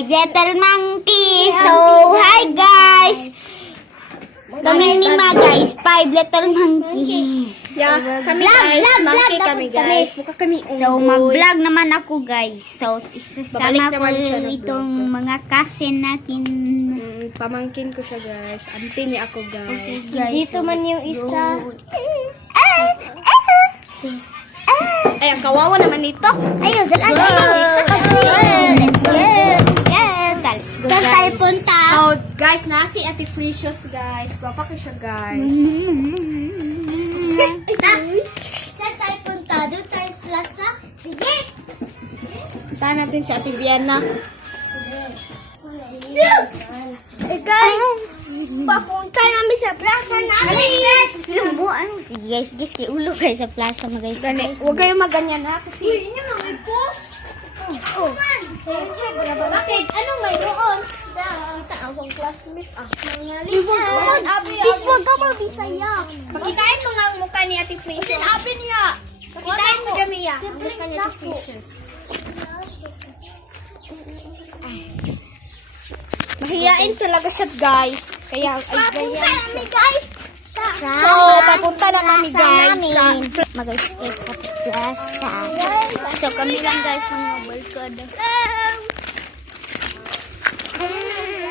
Five Little Monkey. So, hi guys. Kami ni Ma guys, Five Little Monkey. Yeah, kami Vlog, guys, vlog, monkey vlog, kami dapat guys. Mukha kami So, mag-vlog naman ako guys. So, isasama Babalik ko naman siya na itong mga cousin natin. Pamangkin ko siya guys. Auntie niya ako guys. Guys, Dito man yung isa. Ay, ang kawawa naman nito. Ayun, saan Go! Let's go! Saan tayo punta? So, guys, nasi Ate Precious guys. Gwapa ko siya guys. Saan tayo punta? Doon tayo sa plaza? Sige! Punta natin si Ate Viana. guys, papunta namin sa plaza namin. Sige guys, kay ulo kayo sa plaza mga guys. Huwag kayong maganyan ha kasi... Uy, yun ang may post. Oh, sa YouTube, bakit? Ano mayroon? Ang classmate Please wag ka mabisaya. Pakitain mo nga ang mukha ni Ate Precious. Sinabi niya. Pakitain mo, Jamia. Ang Siblings mukha ni na Ate po. Precious. Mahiyain talaga siya guys. Kaya ay ganyan siya. guys. So, papunta na kami guys sa... Mag-escape sa plaza. So kami lang guys mga barkada.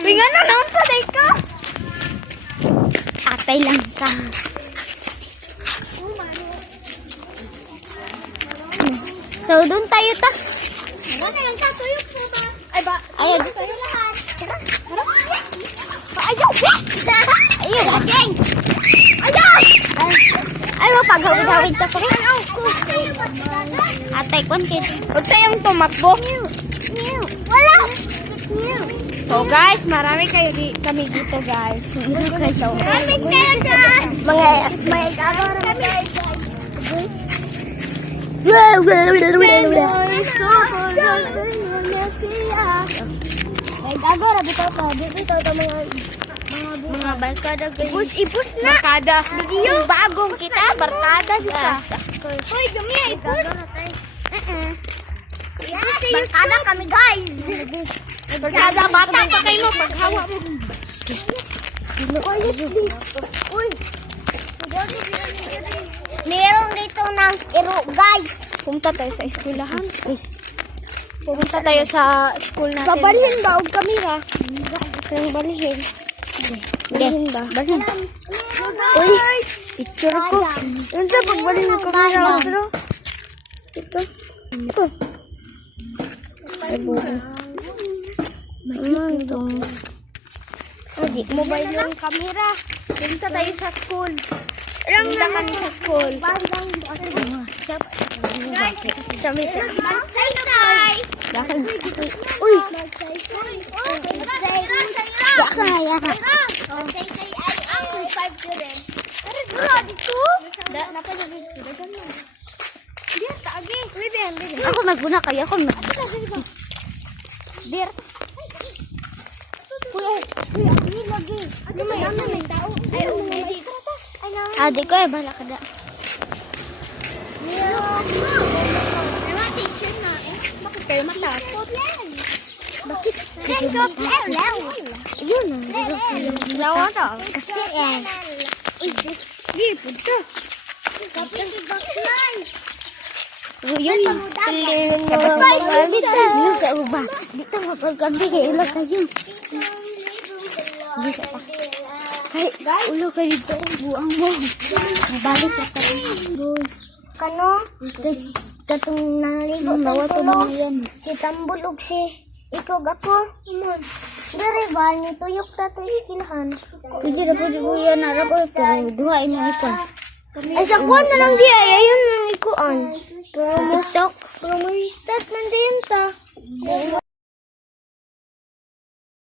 Tingnan na lang sa ka. Atay lang ka. So doon tayo ta. Ano yung tatuyok mo ba? Ay ba? Ayun. Tayo lahat. Ayaw. Ayun. Ating. Ayaw. Ay, pag-hawid sa kuri. Atay kontit. Huwag tayong tumakbo. Wala. So guys, marami kami dito guys. Kami kayo dyan. May gagawin kami. May gagawin bitaw pa. Dito Mga barkada guys. Ipus na. Barkada. Yung bagong kita, barkada kita. Hoy, Jamia, ipus. Barkada kami guys. Barkada, bata pa kayo mo. Paghawa mo. Uy. Meron dito ng iro guys. Pumunta tayo sa eskwelahan. Pumunta tayo sa school natin. Babalhin ba og kamera? Kang balhin. Balhin ba? Balhin. Uy, picture ko. Unsa pagbalhin ko kamera bro? Ito. Ito. Ay buo. Ito. Adi, mobile yung kamera. Pumunta tayo sa school. Pumunta kami sa school. Kami sa Uy, ako maguna kayo. Ako maguna. Dir. Kuya, ini lagi. Ano may tao? Ay, ay na. Adi ko eh, bala ka da. Teacher na. Bakit kayo matakot? Bakit? Let's go play. Yun Lawa to. Kasi eh. Di, punta. Yun lang. Tuloy sa baba. Dito sa uba. Dito mapagkabi kayo. Ulo kayo. Dito pa. Kay ulo ka dito. Buang mo. Mabalik ka pa. Kano? Katong naligo Nawa ng to tulog. mga yan. Si Tambol og si Ikog ako. Dari ba ni tuyok ta to iskilhan. Kuji na po di ko yan. Narap ko. Pero duha mo ito. Ay sa kuan na lang di ay ayun ang ikuan. TikTok. Pero mo start man din ta.